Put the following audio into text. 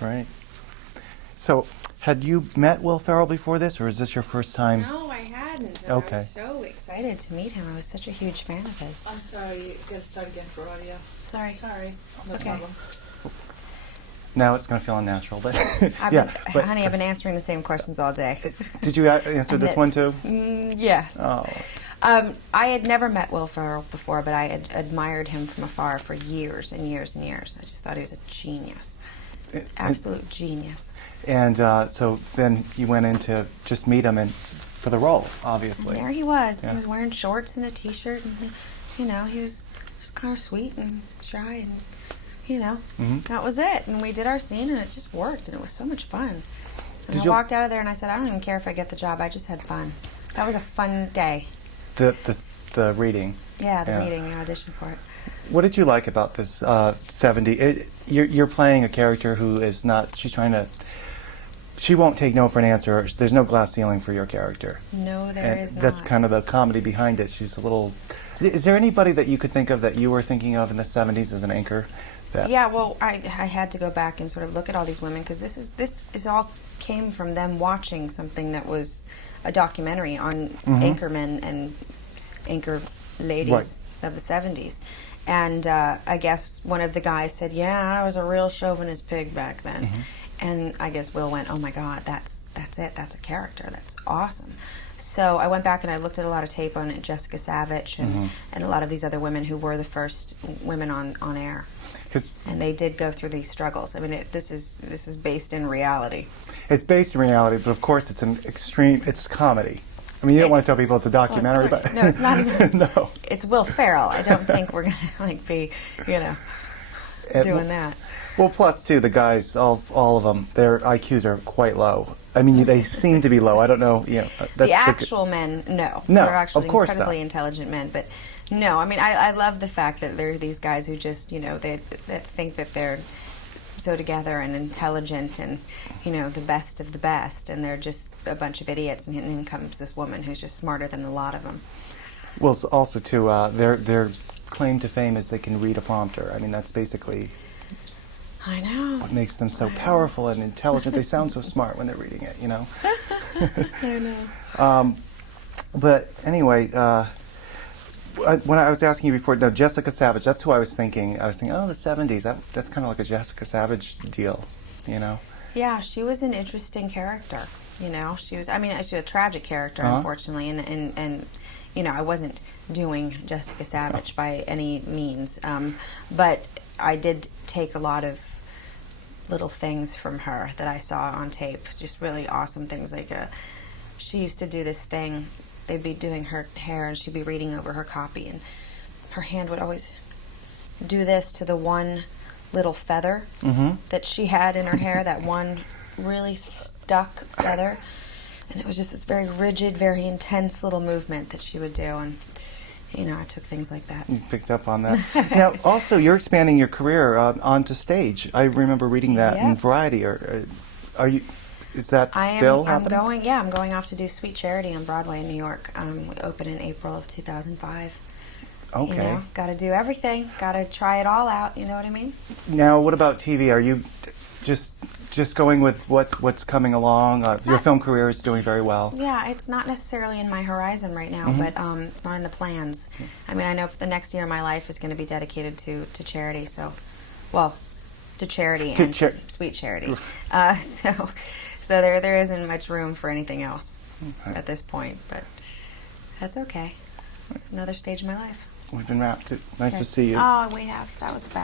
Right. So, had you met Will Ferrell before this, or is this your first time? No, I hadn't. And Okay. I was so excited to meet him. I was such a huge fan of his. I'm sorry, you gotta start again for audio. Sorry. Sorry. No Okay. problem. Now it's going to feel unnatural, but Honey, I've been answering the same questions all day. Did you answer this one too? Yes. Oh. I had never met Will Ferrell before, but I had admired him from afar for years and years and years. I just thought he was a genius. Absolute genius. And so then you went in to just meet him and for the role, obviously. And there he was. Yeah. He was wearing shorts and a T-shirt, and he was just kind of sweet and shy, and that was it. And we did our scene, and it just worked, and it was so much fun. And I walked out of there, and I said, I don't even care if I get the job. I just had fun. That was a fun day. The reading. Yeah, the reading, the audition for it. What did you like about this 70? You're playing a character who is not. She won't take no for an answer. There's no glass ceiling for your character. No, there is not. That's kind of the comedy behind it. She's a little. Is there anybody that you could think of that you were thinking of in the 70s as an anchor? Yeah, well, I had to go back and sort of look at all these women because this is all came from them watching something that was a documentary on Anchorman and anchor ladies of the 70s. And I guess one of the guys said, yeah, I was a real chauvinist pig back then. And I guess Will went, oh my God, that's it. That's a character. That's awesome. So I went back and I looked at a lot of tape on Jessica Savage and a lot of these other women who were the first women on air. And they did go through these struggles. I mean, this is based in reality. It's based in reality, but of course it's it's comedy. I mean, you don't want to tell people it's a documentary, but no, it's not. No, it's Will Ferrell. I don't think we're gonna be, doing that. Well, plus too, the guys, all of them, their IQs are quite low. I mean, they seem to be low. I don't know. That's the actual men, no, no, they're actually of course incredibly not. intelligent men, but. No, I mean, I love the fact that there are these guys who just, that think that they're so together and intelligent and, the best of the best, and they're just a bunch of idiots, and in comes this woman who's just smarter than the lot of them. Well, it's also, too, their claim to fame is they can read a prompter. I mean, that's basically I know. what makes them so powerful and intelligent. They sound so smart when they're reading it, I know. But anyway... when I was asking you before, no, Jessica Savage, that's who I was thinking. I was thinking, the 70s, that's kind of like a Jessica Savage deal, Yeah, she was an interesting character, She was a tragic character, unfortunately, and I wasn't doing Jessica Savage by any means, but I did take a lot of little things from her that I saw on tape, just really awesome things, like she used to do this thing. They'd be doing her hair and she'd be reading over her copy, and her hand would always do this to the one little feather that she had in her hair, that one really stuck feather, and it was just this very rigid, very intense little movement that she would do, and I took things like that. You picked up on that. Now, also, you're expanding your career onto stage. I remember reading that in Variety. Are you... Is that still happening? I'm going off to do Sweet Charity on Broadway in New York. We open in April of 2005. Okay. Got to do everything. Got to try it all out. You know what I mean? Now, what about TV? Are you just going with what's coming along? Your film career is doing very well. Yeah, it's not necessarily in my horizon right now, but it's not in the plans. I mean, I know the next year of my life is going to be dedicated to charity. So, to charity and Sweet Charity. So there isn't much room for anything else at this point, but that's okay. It's another stage of my life. We've been wrapped. It's nice to see you. Oh, we have. That was fast.